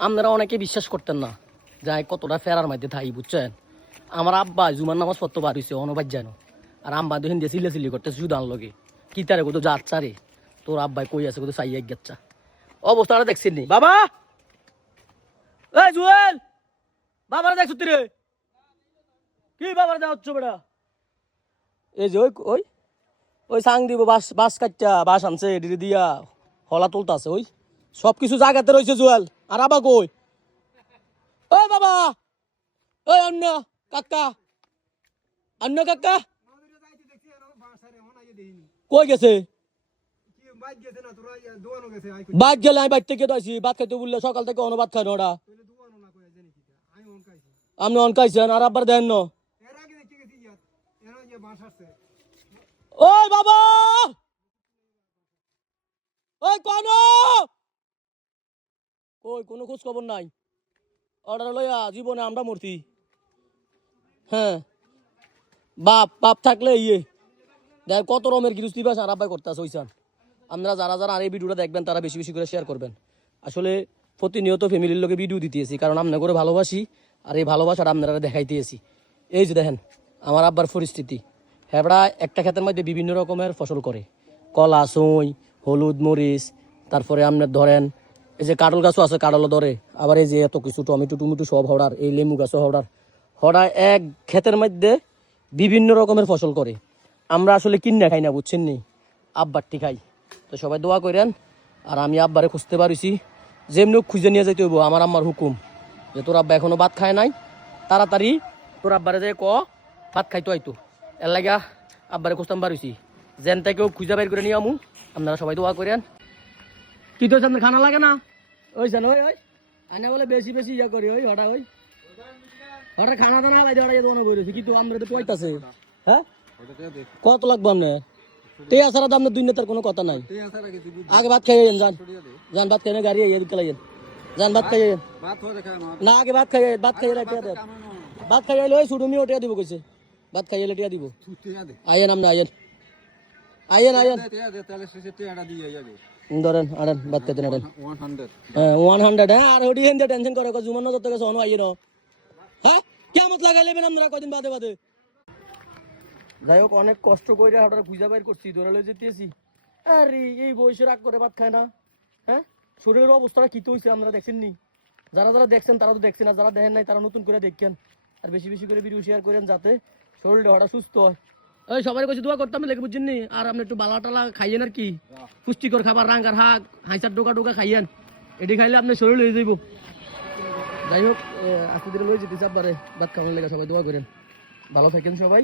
আপনারা অনেকে বিশ্বাস করতেন না যাই কতটা ফেরার মধ্যে থাই, বুঝছেন? আমার আব্বা জুমার নামাজ পত্র বার হয়েছে অনবাদ জানো। আর আম্বা তো হিন্দি সিলে সিলি করতেছে শুধু লগে। কি তারে কোথাও যাচ্ছা রে? তোর আব্বাই কই আছে কোথাও চাইয়া গেচ্ছা। অবস্থাটা দেখছেন নি? বাবা! এই জুয়েল! বাবার দেখছ রে। কি বাবার দেওয়া হচ্ছে বেটা? এই যে ওই ওই ওই সাং দিব বাস বাস কাটটা বাস আনছে এডিরে দিয়া, হলা তুলতা আছে ওই। সব কিছু জায়গাতে রয়েছে জুয়েল। আর আবার কই? ওই বাবা! ওই অন্য কাকা। অন্য কাকা? কই গেছে? বাদ গেলে আমি বাইর থেকে আসি ভাত খাইতে বললে সকাল থেকে অন্য ভাত খাই ওরা। আপনি অনকাইছেন আর আবার দেন না। ওই বাবা! ওই কোন ওই কোনো খোঁজ খবর নাই। অর্ডার লইয়া জীবনে আমরা মূর্তি। হ্যাঁ। বাপ বাপ থাকলে ইয়ে। দেখ, কত রমের গৃহস্থী বাস আর আব্বাই করতে হইসান আপনারা যারা যারা আর এই ভিডিওটা দেখবেন, তারা বেশি বেশি করে শেয়ার করবেন। আসলে প্রতিনিয়ত ফ্যামিলির লোকে ভিডিও দিতেছি, কারণ আমরা করে ভালোবাসি আর এই ভালোবাসাটা আপনারা দেখাইতেছি। এই যে দেখেন, আমার আব্বার পরিস্থিতি। হেবড়া একটা ক্ষেতের মধ্যে বিভিন্ন রকমের ফসল করে। কলা, সই, হলুদ, মরিচ, তারপরে আপনার ধরেন এই যে কাটল গাছও আছে কাটলও ধরে আবার এই যে এত কিছু টমেটো টমেটো সব হওয়ার, এই লেমু গাছও হওয়ার। হরা এক ক্ষেতের মধ্যে বিভিন্ন রকমের ফসল করে। আমরা আসলে কিনে খাই না, বুঝছেন নি? আব্বারটি খাই। তো সবাই দোয়া করেন, আর আমি আব্বারে খুঁজতে পারিছি। যেমনি খুঁজে নিয়ে যাইতে হইব, আমার আম্মার হুকুম। যে তোর আব্বা এখনও ভাত খায় নাই, তাড়াতাড়ি তোর আব্বারে যে ক, ভাত খাইতো আইতো এর লাগা আব্বারে খুঁজতাম পারিছি। যেন থেকেও খুঁজে বাইর করে নিয়ে আমু। আপনারা সবাই দোয়া করেন। কি তো খানা লাগে না? ওই জানো ওই ওই। আনে বলে বেশি বেশি ইয়া করি ওই হঠাৎ ওই। হঠাৎ খানা দানা হালাই দেওয়া দোনো বইরেছি কিন্তু আমরা তো পয়তাছে হ্যাঁ? কত লাগবে আপনার তে আসার দাম না দুই নেতার কোনো কথা নাই। আগে ভাত খাইয়ে যান। যান ভাত খাইয়ে গাড়ি এদিকে লাইয়েন যান ভাত খাইয়ে না আগে ভাত খাইয়ে ভাত খাইয়ে টিয়া দেন। ভাত খাইয়ে ওই সুডুমি ওটিয়া দিব কইছে। ভাত খাইয়ে টিয়া দিব। আইয়েন আপনি আইয়েন। আইয়েন আইয়েন। ধরেন আড়েন হ্যাঁ ওয়ান হান্ড্রেড হ্যাঁ আর ওটি হেন টেনশন করে জুমান থেকে সোনো আইয়েন। হ্যাঁ কেমন লাগাই লেবেন আপনারা কদিন বাদে বাদে। যাই হোক অনেক কষ্ট করে হঠাৎ খুঁজা বাইর করছি যেতেছি। আরে এই বয়সে রাগ করে ভাত খায় না। হ্যাঁ শরীরের অবস্থাটা কি তো হয়েছে আপনারা দেখছেন নি যারা যারা দেখছেন তারা তো দেখছেন আর যারা দেখেন নাই তারা নতুন করে দেখছেন আর বেশি বেশি করে ভিডিও শেয়ার করেন যাতে শরীরটা হঠাৎ সুস্থ হয়। ওই সবাই কাছে দোয়া করতাম লেগে বুঝছেন আর আপনি একটু বালা টালা খাইয়েন আর কি। পুষ্টিকর খাবার রাঙ্গার হাঁক হাঁসার ডোকা ডোকা খাইয়েন। এটি খাইলে আপনার শরীর হয়ে যাইব। যাই হোক আজকে দিনে লয়ে যেতে চাপ পারে ভাত খাওয়ার লেগে সবাই দোয়া করেন। ভালো থাকেন সবাই।